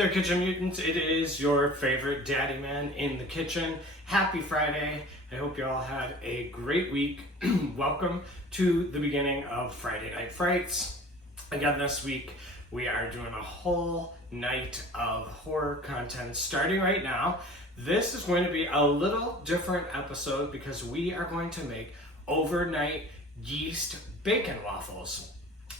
there, Kitchen Mutants. It is your favorite Daddyman in the kitchen. Happy Friday. I hope you all had a great week. Welcome to the beginning of Friday Night Frights. Again, this week we are doing a whole night of horror content starting right now. This is going to be a little different episode because we are going to make overnight yeast bacon waffles.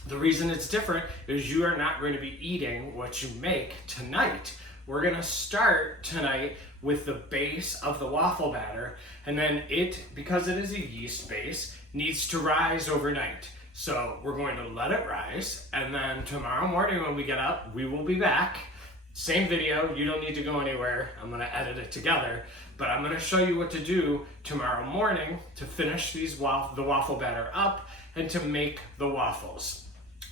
The reason it's different is you are not going to be eating what you make tonight. We're going to start tonight with the base of the waffle batter, and then because it is a yeast base, needs to rise overnight. So we're going to let it rise, and then tomorrow morning when we get up, we will be back. Same video, you don't need to go anywhere. I'm going to edit it together, but I'm going to show you what to do tomorrow morning to finish the waffle batter up and to make the waffles.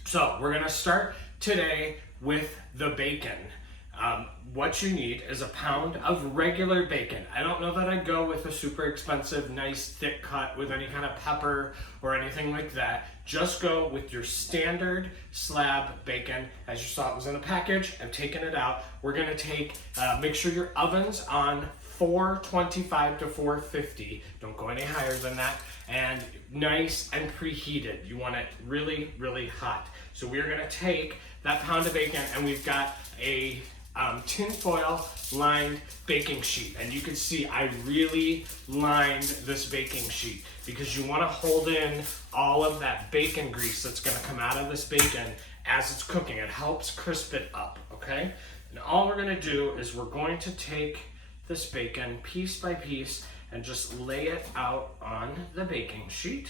So we're going to start today with the bacon. What you need is a pound of regular bacon. I don't know that I'd go with a super expensive, nice, thick cut with any kind of pepper or anything like that. Just go with your standard slab bacon. As you saw, it was in a package. I've taken it out. We're going to make sure your oven's on 425 to 450. Don't go any higher than that. And nice and preheated. You want it really, really hot. So we're going to take that pound of bacon, and we've got a tinfoil lined baking sheet, and you can see I really lined this baking sheet because you want to hold in all of that bacon grease that's going to come out of this bacon as it's cooking. It helps crisp it up, okay? And all we're going to do is we're going to take this bacon piece by piece and just lay it out on the baking sheet.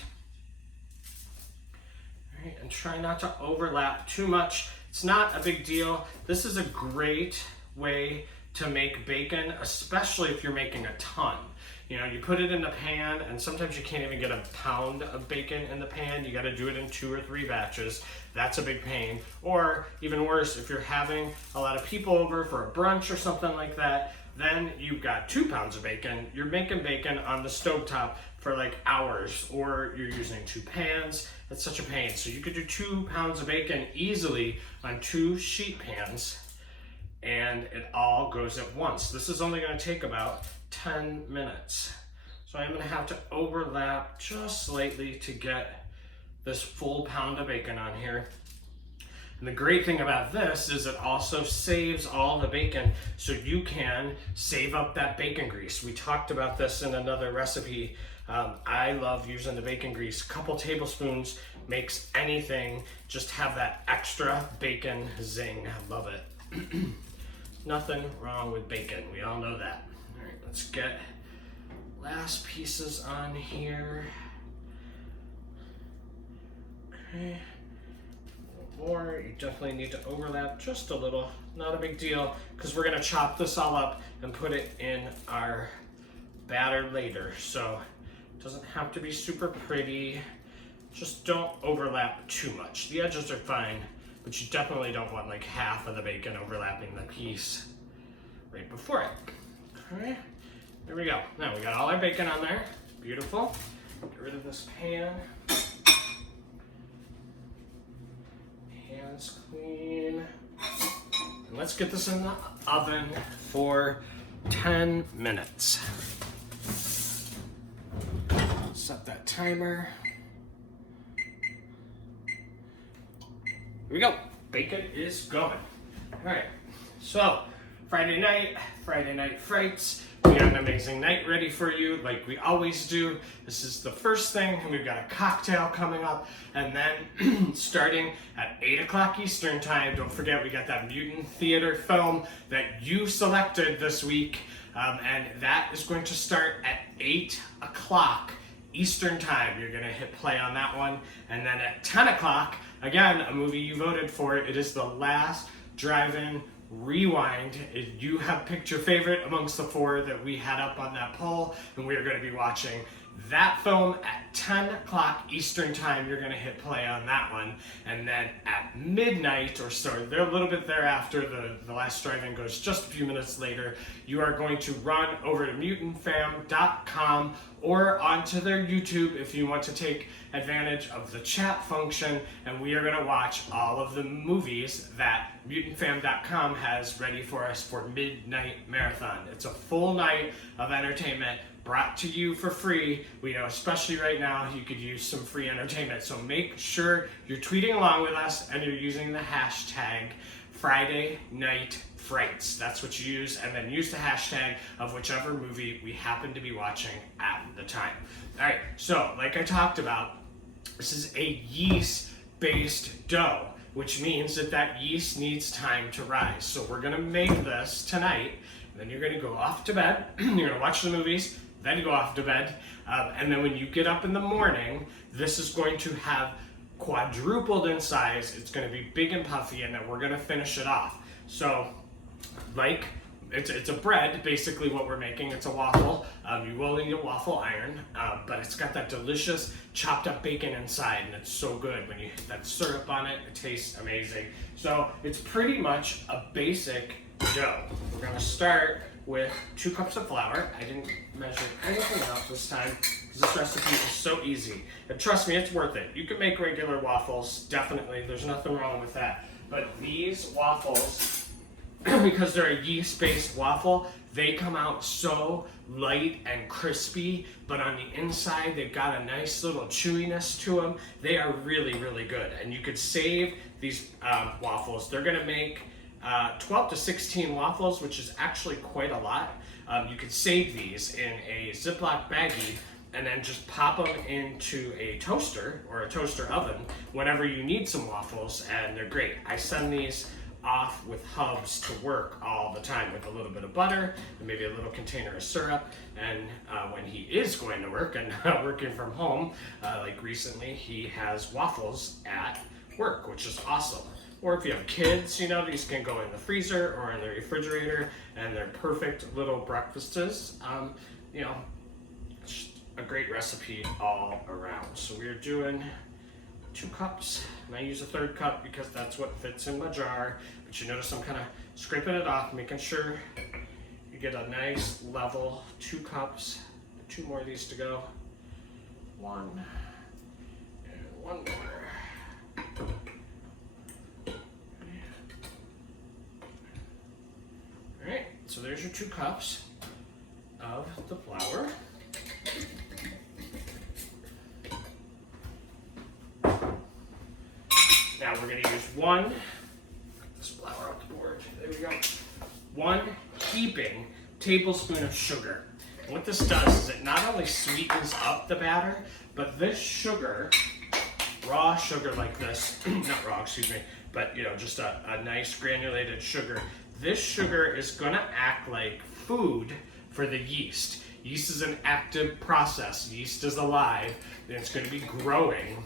All right, and try not to overlap too much. It's not a big deal. This is a great way to make bacon, especially if you're making a ton. You know, you put it in the pan, and sometimes you can't even get a pound of bacon in the pan. You got to do it in 2 or 3 batches. That's a big pain. Or even worse, if you're having a lot of people over for a brunch or something like that, then you've got 2 pounds of bacon. You're making bacon on the stovetop for like hours, or you're using 2 pans. That's such a pain. So you could do 2 pounds of bacon easily on 2 sheet pans, and it all goes at once. This is only going to take about 10 minutes. So I'm going to have to overlap just slightly to get this full pound of bacon on here. And the great thing about this is it also saves all the bacon, so you can save up that bacon grease. We talked about this in another recipe. I love using the bacon grease. A couple tablespoons makes anything just have that extra bacon zing. I love it. Nothing wrong with bacon. We all know that. All right, let's get last pieces on here. Okay. More, you definitely need to overlap just a little, not a big deal, because we're gonna chop this all up and put it in our batter later. So it doesn't have to be super pretty, just don't overlap too much. The edges are fine, but you definitely don't want like half of the bacon overlapping the piece right before it. Okay, there we go. Now we got all our bacon on there, beautiful. Get rid of this pan. Hands clean. And let's get this in the oven for 10 minutes. Set that timer. Here we go. Bacon is going. All right. So Friday night frights. We got an amazing night ready for you, like we always do. This is the first thing, and we've got a cocktail coming up, and then starting at 8 o'clock Eastern time, don't forget we got that Mutant Theater film that you selected this week, and that is going to start at 8 o'clock Eastern time. You're gonna hit play on that one, and then at 10 o'clock, again, a movie you voted for. It is The Last Drive-In Rewind. You have picked your favorite amongst the 4 that we had up on that poll, and we are going to be watching That film at 10 o'clock Eastern time, you're going to hit play on that one. And then at midnight or so, they're a little bit thereafter, the last drive-in goes just a few minutes later, you are going to run over to mutantfam.com or onto their YouTube if you want to take advantage of the chat function, and we are going to watch all of the movies that mutantfam.com has ready for us for Midnight Marathon. It's a full night of entertainment brought to you for free. We know, especially right now, you could use some free entertainment. So make sure you're tweeting along with us and you're using the hashtag Friday Night Frights. That's what you use, and then use the hashtag of whichever movie we happen to be watching at the time. All right, so like I talked about, this is a yeast-based dough, which means that yeast needs time to rise. So we're gonna make this tonight, and then you're gonna go off to bed, you're gonna watch the movies, then you go off to bed, and then when you get up in the morning, this is going to have quadrupled in size. It's going to be big and puffy, and then we're going to finish it off. So, like, it's a bread, basically what we're making. It's a waffle. You will need a waffle iron, but it's got that delicious chopped up bacon inside, and it's so good. When you hit that syrup on it, it tastes amazing. So it's pretty much a basic dough. We're going to start with 2 cups of flour. I didn't measure anything out this time because this recipe is so easy. And trust me, it's worth it. You can make regular waffles, definitely. There's nothing wrong with that. But these waffles, because they're a yeast-based waffle, they come out so light and crispy, but on the inside, they've got a nice little chewiness to them. They are really, really good. And you could save these waffles. They're gonna make 12 to 16 waffles, which is actually quite a lot. You could save these in a Ziploc baggie and then just pop them into a toaster or a toaster oven whenever you need some waffles, and they're great. I send these off with hubs to work all the time with a little bit of butter and maybe a little container of syrup, and when he is going to work and not working from home, like recently, he has waffles at work, which is awesome. Or if you have kids, you know, these can go in the freezer or in the refrigerator, and they're perfect little breakfasts. You know, just a great recipe all around. So we're doing 2 cups, and I use a 1/3 cup because that's what fits in my jar. But you notice I'm kind of scraping it off, making sure you get a nice level 2 cups. 2 more of these to go. 1 and 1 more. Alright, so there's your 2 cups of the flour. Now we're going to use 1, get this flour off the board, there we go, 1 heaping tablespoon of sugar. And what this does is it not only sweetens up the batter, but this sugar, raw sugar like this, not raw, excuse me, but you know, just a nice granulated sugar, this sugar is going to act like food for the yeast. Yeast is an active process. Yeast is alive, and it's going to be growing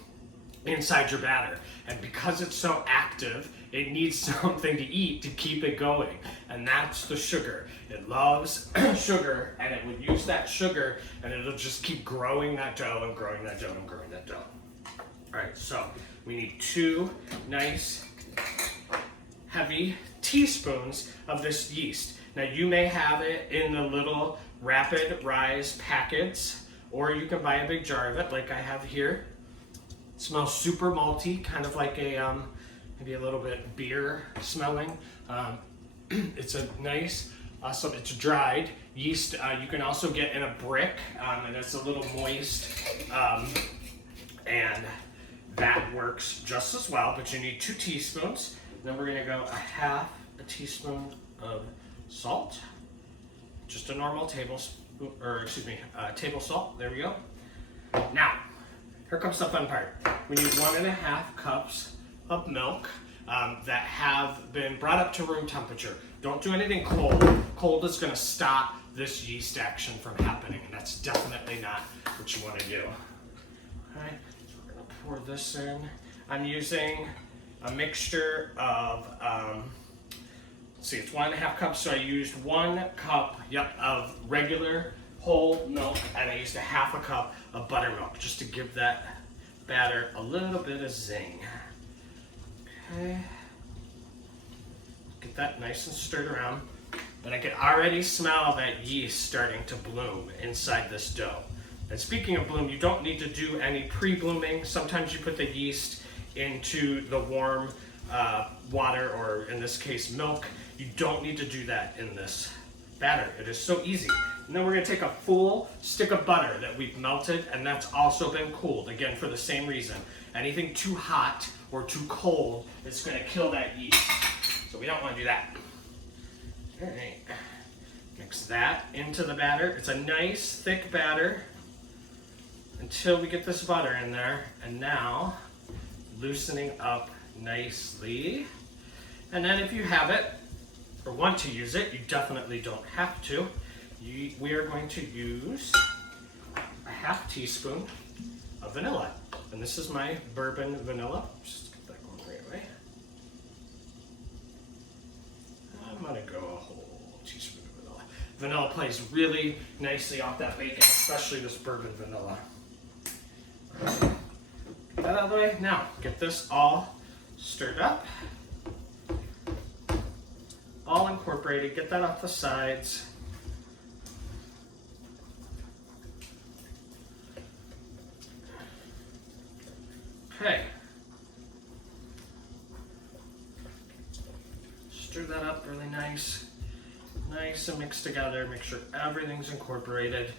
inside your batter. And because it's so active, it needs something to eat to keep it going. And that's the sugar. It loves sugar, and it would use that sugar, and it'll just keep growing that dough and growing that dough and growing that dough. All right, so we need 2 nice, heavy teaspoons of this yeast. Now you may have it in the little rapid rise packets, or you can buy a big jar of it like I have here. It smells super malty, kind of like a maybe a little bit beer smelling. It's a nice, awesome, it's dried yeast. You can also get in a brick, and it's a little moist, and that works just as well, but you need 2 teaspoons. Then we're gonna go 1/2 teaspoon of salt, just a normal table salt, there we go. Now, here comes the fun part. We need 1.5 cups of milk that have been brought up to room temperature. Don't do anything cold. Cold is gonna stop this yeast action from happening, and that's definitely not what you wanna do. All right, so we're gonna pour this in. I'm using a mixture of, let's see, it's 1.5 cups, so I used 1 cup of regular whole milk, and I used 1/2 cup of buttermilk just to give that batter a little bit of zing. Okay. Get that nice and stirred around. And I can already smell that yeast starting to bloom inside this dough. And speaking of bloom, you don't need to do any pre-blooming. Sometimes you put the yeast into the warm water, or in this case, milk. You don't need to do that in this batter. It is so easy. And then we're gonna take a full stick of butter that we've melted, and that's also been cooled, again, for the same reason. Anything too hot or too cold is gonna kill that yeast. So we don't wanna do that. All right, mix that into the batter. It's a nice thick batter until we get this butter in there. And now, loosening up nicely. And then if you have it, or want to use it, you definitely don't have to. We are going to use a half teaspoon of vanilla. And this is my bourbon vanilla. Just get that going right away. I'm gonna go a whole teaspoon of vanilla. Vanilla plays really nicely off that bacon, especially this bourbon vanilla. Get that out of the way. Now, get this all stirred up. All incorporated. Get that off the sides. Okay. Stir that up really nice. Nice and mixed together. Make sure everything's incorporated.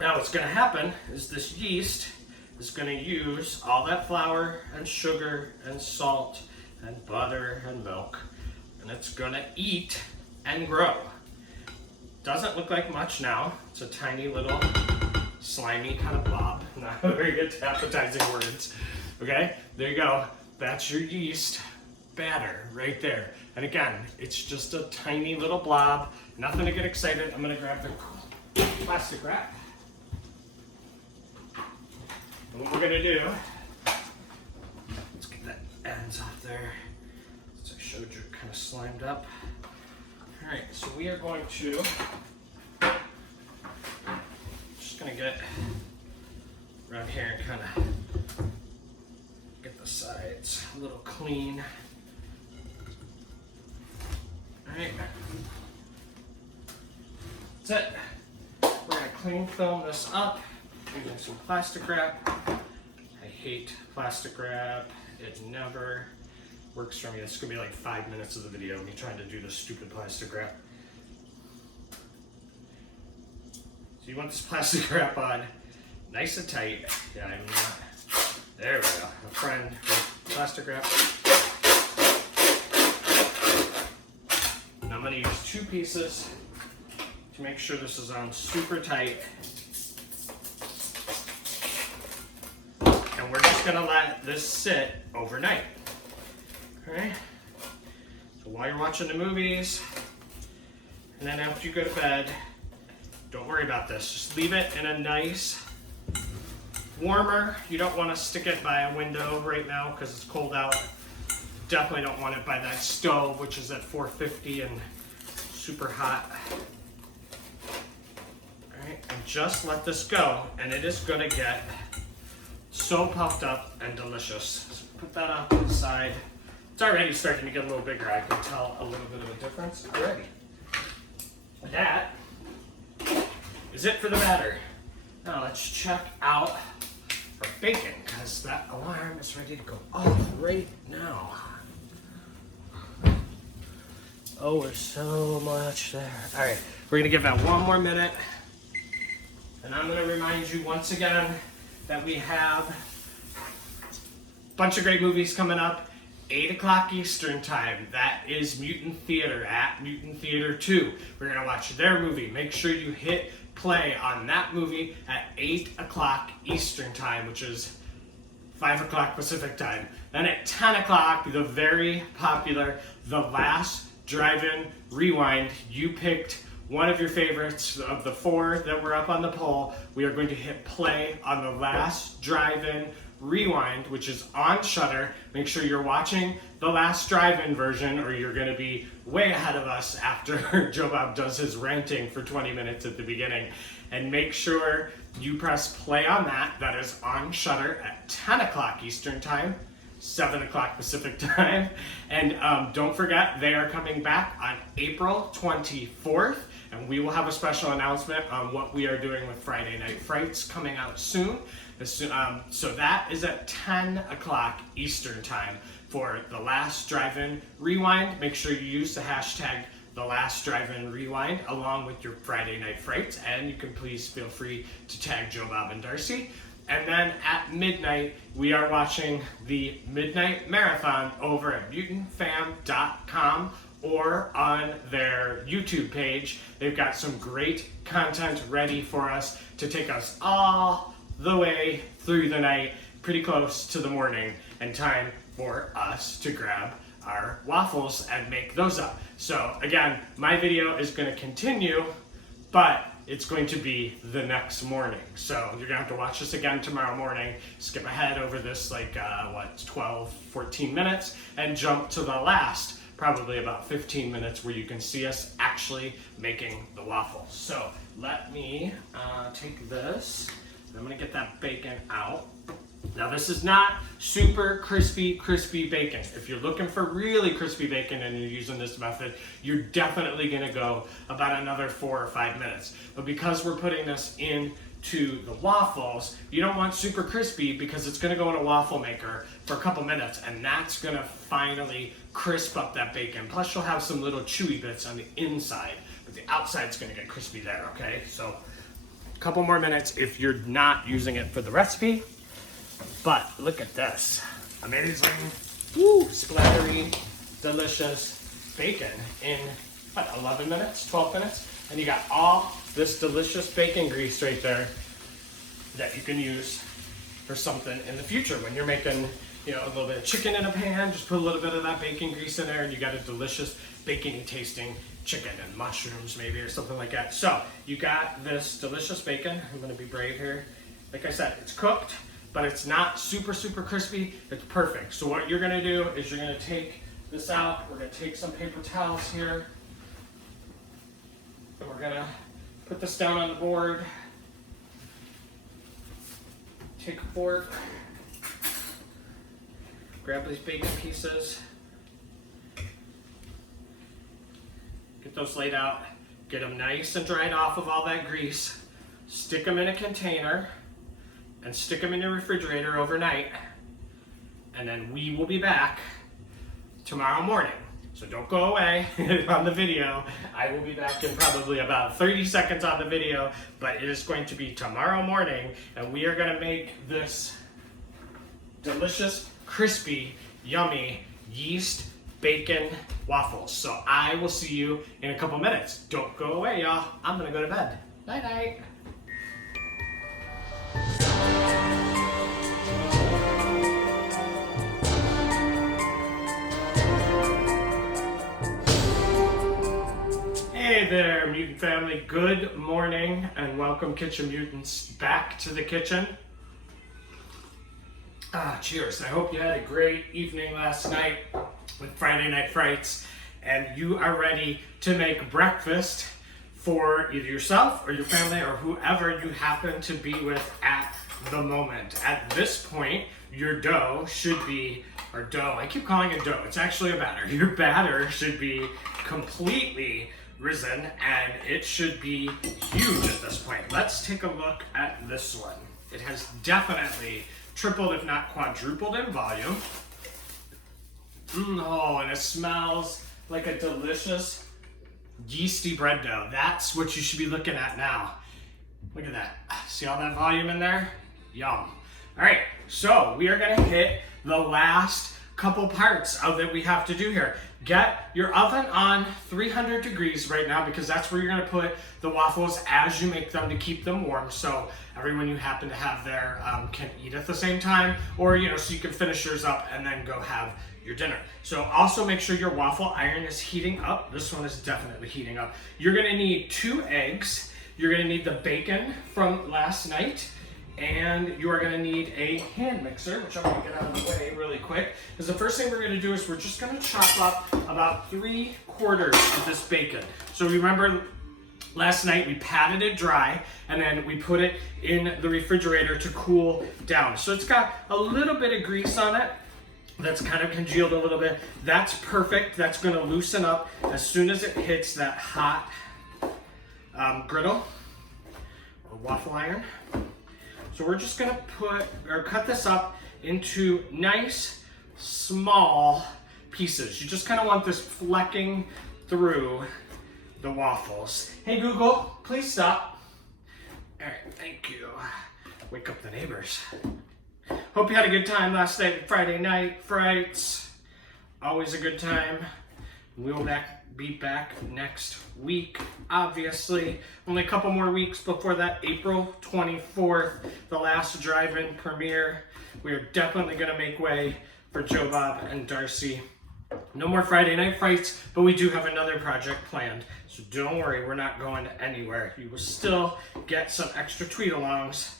Now what's going to happen is this yeast is going to use all that flour and sugar and salt and butter and milk, and it's going to eat and grow. Doesn't look like much now. It's a tiny little slimy kind of blob. Not very good appetizing words. Okay, there you go. That's your yeast batter right there. And again, it's just a tiny little blob. Nothing to get excited. I'm going to grab the plastic wrap. And what we're going to do, let's get that ends off there. As I showed you, kind of slimed up. All right, so we are going to, just going to get around here and kind of get the sides a little clean. All right, that's it. We're going to clean film this up using some plastic wrap. I hate plastic wrap. It never works for me. It's going to be like 5 minutes of the video of me trying to do this stupid plastic wrap. So you want this plastic wrap on nice and tight. Yeah, I'm not. There we go. A friend with plastic wrap. And I'm going to use 2 pieces to make sure this is on super tight. And we're just going to let this sit overnight. Okay? So while you're watching the movies, and then after you go to bed, don't worry about this. Just leave it in a nice warmer. You don't want to stick it by a window right now because it's cold out. Definitely don't want it by that stove, which is at 450 and super hot. All right, and just let this go, and it is going to get so puffed up and delicious. So put that off to the side. It's already starting to get a little bigger. I can tell a little bit of a difference already. That is it for the batter. Now let's check out our bacon, because that alarm is ready to go off right now. Oh, there's so much there. All right, we're gonna give that one more minute. And I'm gonna remind you once again that we have a bunch of great movies coming up. 8 o'clock Eastern time. That is Mutant Theater at Mutant Theater 2. We're gonna watch their movie. Make sure you hit play on that movie at 8 o'clock Eastern time, which is 5 o'clock Pacific time. Then at 10 o'clock, the very popular The Last Drive-In Rewind. You picked one of your favorites of the 4 that were up on the poll. We are going to hit play on The Last Drive-In Rewind, which is on Shudder. Make sure you're watching the Last Drive-In version, or you're going to be way ahead of us after Joe Bob does his ranting for 20 minutes at the beginning. And make sure you press play on that. That is on Shudder at 10 o'clock Eastern Time, 7 o'clock Pacific Time. And don't forget, they are coming back on April 24th, and we will have a special announcement on what we are doing with Friday Night Frights coming out soon. So that is at 10 o'clock Eastern Time for the Last Drive-In Rewind. Make sure you use the hashtag The Last Drive-In Rewind along with your Friday Night Frights, and you can please feel free to tag Joe Bob and Darcy. And then at midnight, we are watching the Midnight Marathon over at mutantfam.com or on their YouTube page. They've got some great content ready for us to take us all the way through the night, pretty close to the morning, and time for us to grab our waffles and make those up. So again, my video is going to continue, but it's going to be the next morning. So you're gonna have to watch this again tomorrow morning, skip ahead over this 12, 14 minutes, and jump to the last, probably about 15 minutes, where you can see us actually making the waffles. So let me take this. I'm gonna get that bacon out. Now this is not super crispy bacon. If you're looking for really crispy bacon and you're using this method, you're definitely gonna go about another 4 or 5 minutes. But because we're putting this into the waffles, you don't want super crispy because it's gonna go in a waffle maker for a couple minutes, and that's gonna finally crisp up that bacon. Plus you'll have some little chewy bits on the inside, but the outside's gonna get crispy there, okay? So a couple more minutes if you're not using it for the recipe. But look at this. Amazing, splattery, delicious bacon in, 11 minutes, 12 minutes? And you got all this delicious bacon grease right there that you can use for something in the future. When you're making, a little bit of chicken in a pan, just put a little bit of that bacon grease in there and you got a delicious bacony tasting chicken and mushrooms maybe or something like that. So you got this delicious bacon. I'm gonna be brave here. Like I said, it's cooked, but it's not super crispy. It's perfect. So what you're gonna do is you're gonna take this out. We're gonna take some paper towels here, and we're gonna put this down on the board. Take a fork, grab these bacon pieces, get those laid out, get them nice and dried off of all that grease, stick them in a container, and stick them in your refrigerator overnight, and then we will be back tomorrow morning. So don't go away on the video. I will be back in probably about 30 seconds on the video, but it is going to be tomorrow morning, and we are gonna make this delicious, crispy, yummy yeast bacon waffles. So I will see you in a couple minutes. Don't go away, y'all. I'm gonna go to bed. Night night. Hey there, Mutant family. Good morning and welcome, Kitchen Mutants, back to the kitchen. Cheers. I hope you had a great evening last night with Friday Night Frights and you are ready to make breakfast for either yourself or your family or whoever you happen to be with at the moment. At this point, your dough should be, I keep calling it dough, it's actually a batter. Your batter should be completely risen and it should be huge at this point. Let's take a look at this one. It has definitely tripled, if not quadrupled in volume. Oh, and it smells like a delicious yeasty bread dough. That's what you should be looking at now. Look at that. See all that volume in there? Yum. All right, so we are gonna hit the last couple parts of that we have to do here. Get your oven on 300 degrees right now because that's where you're gonna put the waffles as you make them to keep them warm. So everyone you happen to have there can eat at the same time, or so you can finish yours up and then go have your dinner. So also make sure your waffle iron is heating up. This one is definitely heating up. You're gonna need 2 eggs. You're gonna need the bacon from last night. And you are gonna need a hand mixer, which I'm gonna get out of the way really quick. Because the first thing we're gonna do is we're just gonna chop up about 3/4 of this bacon. So remember, Last night we patted it dry and then we put it in the refrigerator to cool down. So it's got a little bit of grease on it that's kind of congealed a little bit. That's perfect. That's going to loosen up as soon as it hits that hot griddle or waffle iron. So we're just going to cut this up into nice small pieces. You just kind of want this flecking through the waffles. Hey Google, please stop. All right, thank you. Wake up the neighbors. Hope you had a good time last night, Friday night frights. Always a good time. We'll be back next week, obviously. Only a couple more weeks before that April 24th, the last drive-in premiere. We are definitely gonna make way for Joe Bob and Darcy. No more Friday night frights, but we do have another project planned. So don't worry, we're not going anywhere. You will still get some extra tweet-alongs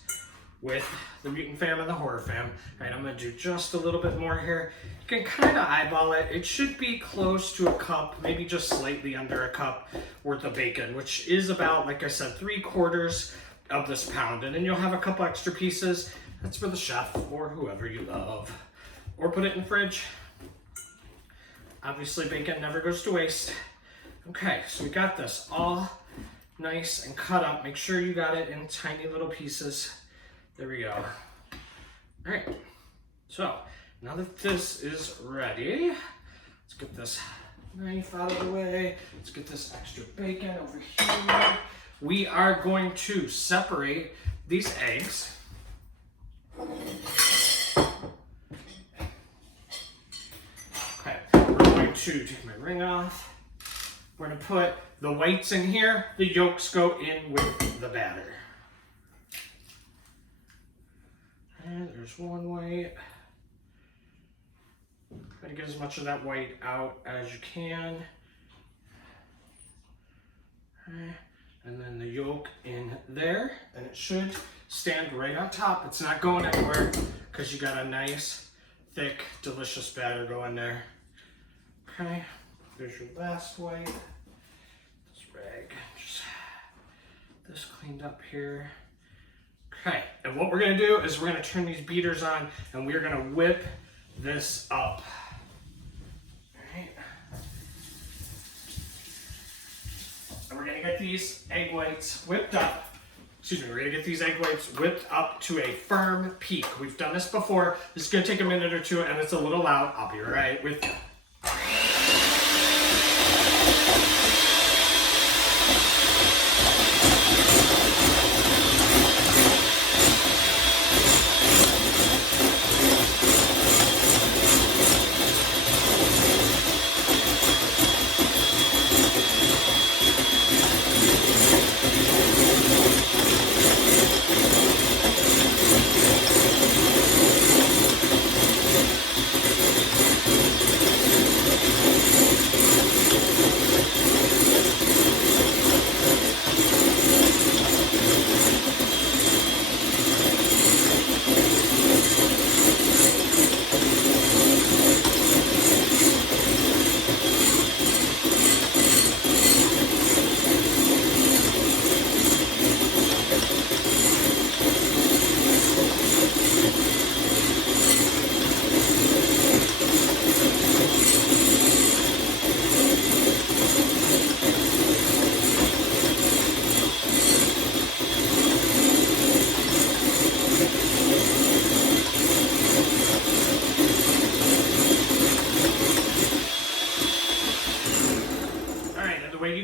with the Mutant Fam and the Horror Fam. All right, I'm gonna do just a little bit more here. You can kind of eyeball it. It should be close to a cup, maybe just slightly under a cup worth of bacon, which is about, like I said, 3/4 of this pound. And then you'll have a couple extra pieces. That's for the chef or whoever you love. Or put it in the fridge. Obviously, bacon never goes to waste. Okay, so we got this all nice and cut up. Make sure you got it in tiny little pieces. There we go. All right, so now that this is ready, let's get this knife out of the way. Let's get this extra bacon over here. We are going to separate these eggs. Okay, we're going to take my ring off. We're gonna put the whites in here. The yolks go in with the batter. And there's one white. Try to get as much of that white out as you can. And then the yolk in there. And it should stand right on top. It's not going anywhere because you got a nice, thick, delicious batter going there. Okay, there's your last white. This rag, just this cleaned up here. Okay, and what we're gonna do is we're gonna turn these beaters on and we're gonna whip this up. All right. And we're gonna get these egg whites whipped up. Excuse me, we're gonna get these egg whites whipped up to a firm peak. We've done this before. This is gonna take a minute or two and it's a little loud. I'll be right with you.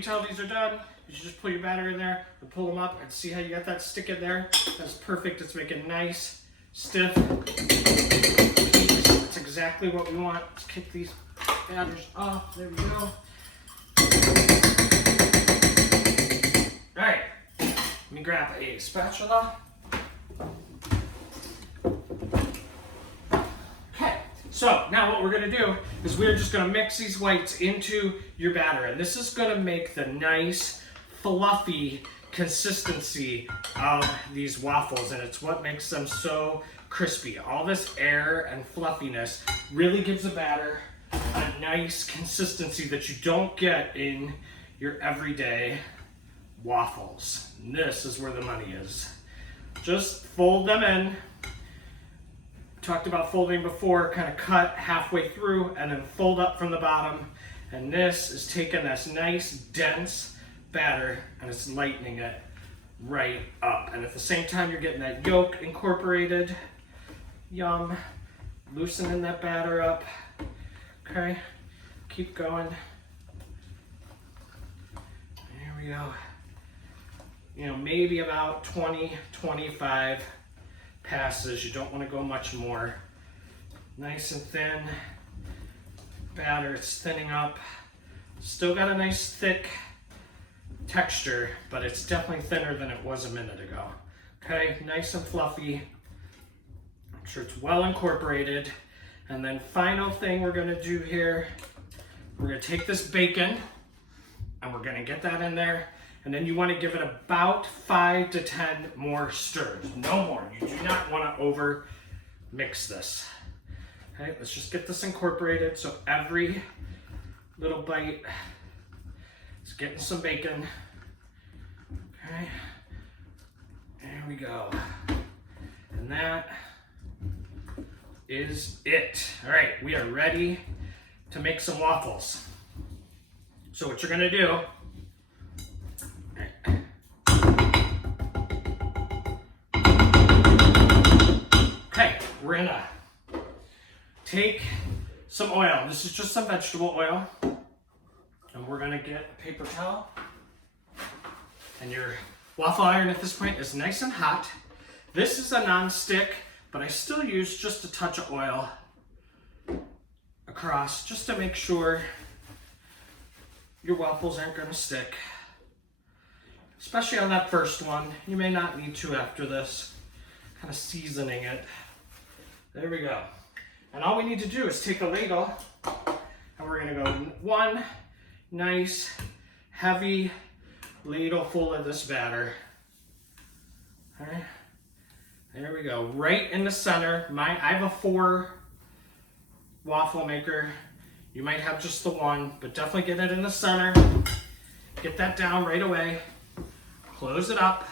Tell these are done, you should just put your batter in there and pull them up and see how you got that stick in there. That's perfect. It's making nice, stiff. That's exactly what we want. Let's kick these batters off. There we go. All right, let me grab a spatula. So now what we're gonna do is we're just gonna mix these whites into your batter. And this is gonna make the nice, fluffy consistency of these waffles. And it's what makes them so crispy. All this air and fluffiness really gives the batter a nice consistency that you don't get in your everyday waffles. And this is where the money is. Just fold them in. Talked about folding before, kind of cut halfway through and then fold up from the bottom. And this is taking this nice dense batter and it's lightening it right up. And at the same time, you're getting that yolk incorporated. Yum. Loosening that batter up. Okay, keep going. There we go. You know, maybe about 20, 25 passes. You don't want to go much more. Nice and thin batter. It's thinning up. Still got a nice thick texture, but it's definitely thinner than it was a minute ago. Okay, nice and fluffy. Make sure it's well incorporated. And then final thing we're gonna do here, we're gonna take this bacon and we're gonna get that in there. And then you wanna give it about 5 to 10 more stirs, no more. You do not wanna over mix this. Okay, let's just get this incorporated. So every little bite is getting some bacon. Okay, there we go. And that is it. All right, we are ready to make some waffles. So what you're gonna do, okay, we're gonna take some oil. This is just some vegetable oil. And we're gonna get a paper towel. And your waffle iron at this point is nice and hot. This is a non-stick, but I still use just a touch of oil across just to make sure your waffles aren't gonna stick. Especially on that first one. You may not need to after this. Kind of seasoning it. There we go. And all we need to do is take a ladle and we're gonna go one nice, heavy ladle full of this batter. All right. There we go, right in the center. I have a 4 waffle maker. You might have just the 1, but definitely get it in the center. Get that down right away. Close it up.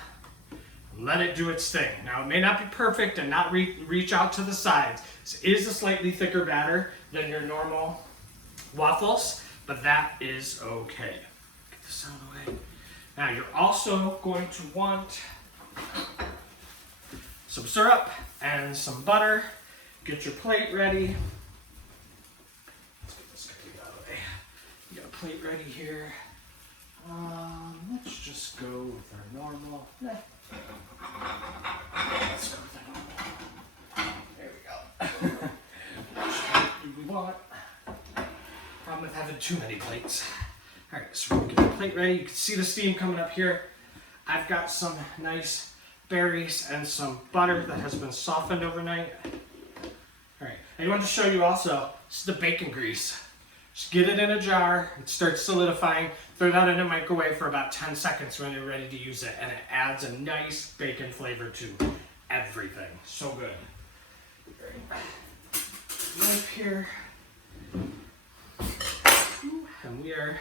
Let it do its thing. Now, it may not be perfect and not reach out to the sides. This is a slightly thicker batter than your normal waffles, but that is okay. Get this out of the way. Now, you're also going to want some syrup and some butter. Get your plate ready. Let's get this cookie out of the way. You got a plate ready here. Let's just go with our normal. Let's go with our normal. There we go. Which plate do we want? Problem with having too many plates. All right, so we're gonna get the plate ready. You can see the steam coming up here. I've got some nice berries and some butter that has been softened overnight. All right, I want to show you also, this is the bacon grease. Just get it in a jar, it starts solidifying, throw that in a microwave for about 10 seconds when you're ready to use it, and it adds a nice bacon flavor to everything. So good. Right here. And we are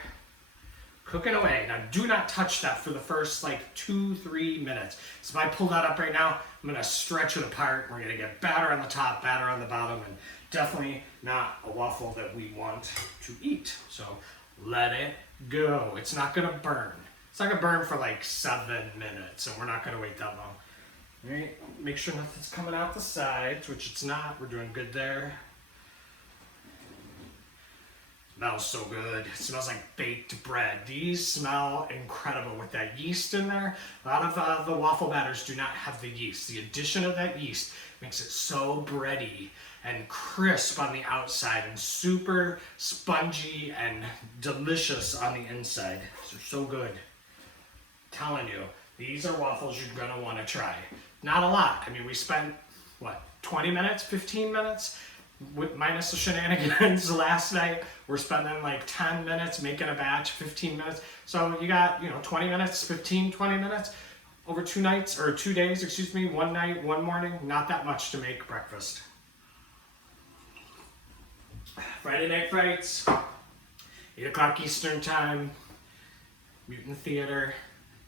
cooking away. Now do not touch that for the first like 2-3 minutes. So if I pull that up right now, I'm gonna stretch it apart. We're gonna get batter on the top, batter on the bottom, and definitely not a waffle that we want to eat. So let it go. It's not gonna burn. It's not gonna burn for like 7 minutes, and we're not gonna wait that long. All right, make sure nothing's coming out the sides, which it's not. We're doing good there. Smells so good. It smells like baked bread. These smell incredible with that yeast in there. A lot of the waffle batters do not have the yeast. The addition of that yeast makes it so bready and crisp on the outside and super spongy and delicious on the inside. They're so good. I'm telling you, these are waffles you're gonna wanna try. Not a lot. I mean, we spent, what, 20 minutes, 15 minutes? Minus the shenanigans last night. We're spending like 10 minutes making a batch, 15 minutes. So you got, 20 minutes, 15, 20 minutes over 2 nights, or 2 days, excuse me, 1 night, 1 morning. Not that much to make breakfast. Friday Night Frights, 8 o'clock Eastern time, Mutant Theater,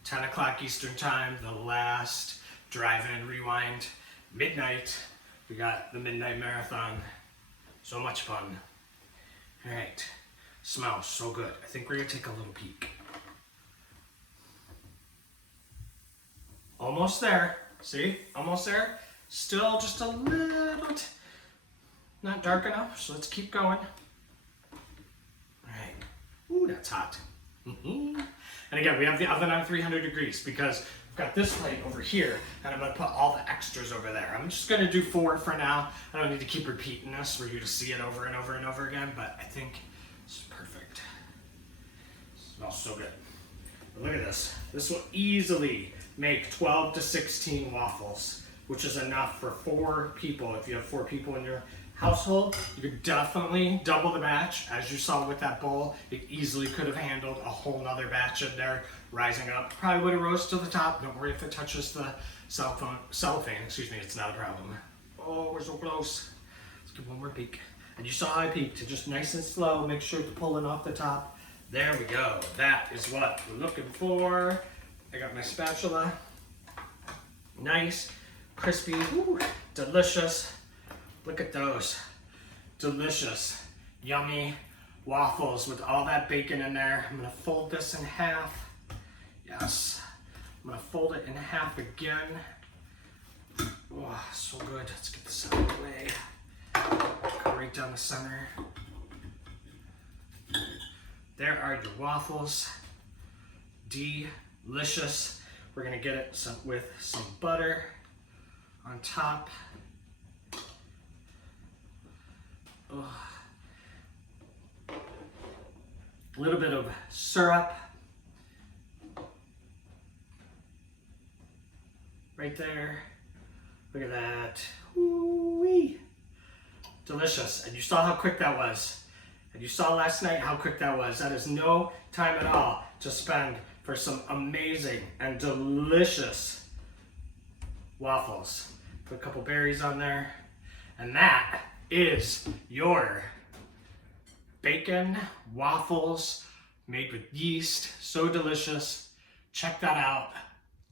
10 o'clock Eastern time, the last drive-in rewind, midnight. We got the midnight marathon. So much fun. All right, smells so good. I think we're gonna take a little peek. Almost there, see, almost there. Still just a little, not dark enough, so let's keep going. All right, ooh, that's hot. And again, we have the oven on 300 degrees because we've got this plate over here, and I'm gonna put all the extras over there. I'm just gonna do 4 for now. I don't need to keep repeating this for you to see it over and over and over again, but I think it's perfect. It smells so good. But look at this. This will easily make 12 to 16 waffles, which is enough for 4 people. If you have 4 people in your household, you could definitely double the batch. As you saw with that bowl, it easily could have handled a whole nother batch in there, rising up. Probably would have rose to the top. Don't worry if it touches the cellophane, excuse me, it's not a problem. Oh, we're so close. Let's give one more peek. And you saw how I peeked, just nice and slow, make sure to pull it off the top. There we go, that is what we're looking for. I got my spatula. Nice, crispy, ooh, delicious. Look at those, delicious, yummy waffles with all that bacon in there. I'm gonna fold this in half. Yes, I'm gonna fold it in half again. Oh, so good. Let's get this out of the way. Go right down the center. There are your waffles. Delicious. We're gonna get it with some butter on top. Oh. A little bit of syrup right there. Look at that. Ooh-wee. Delicious. And you saw how quick that was. And you saw last night how quick that was. That is no time at all to spend for some amazing and delicious waffles. Put a couple berries on there. And that is your bacon waffles made with yeast. So delicious. Check that out.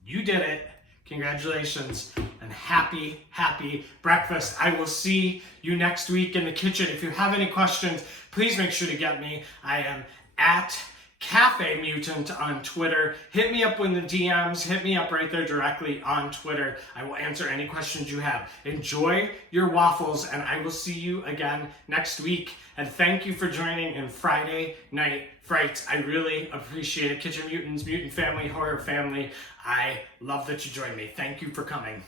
You did it. Congratulations and happy, happy breakfast. I will see you next week in the kitchen. If you have any questions, please make sure to get me. I am at Cafe Mutant on Twitter. Hit me up in the DMs. Hit me up right there directly on Twitter. I will answer any questions you have. Enjoy your waffles, and I will see you again next week. And thank you for joining in Friday Night Frights. I really appreciate it. Kitchen Mutants, Mutant Family, Horror Family. I love that you joined me. Thank you for coming.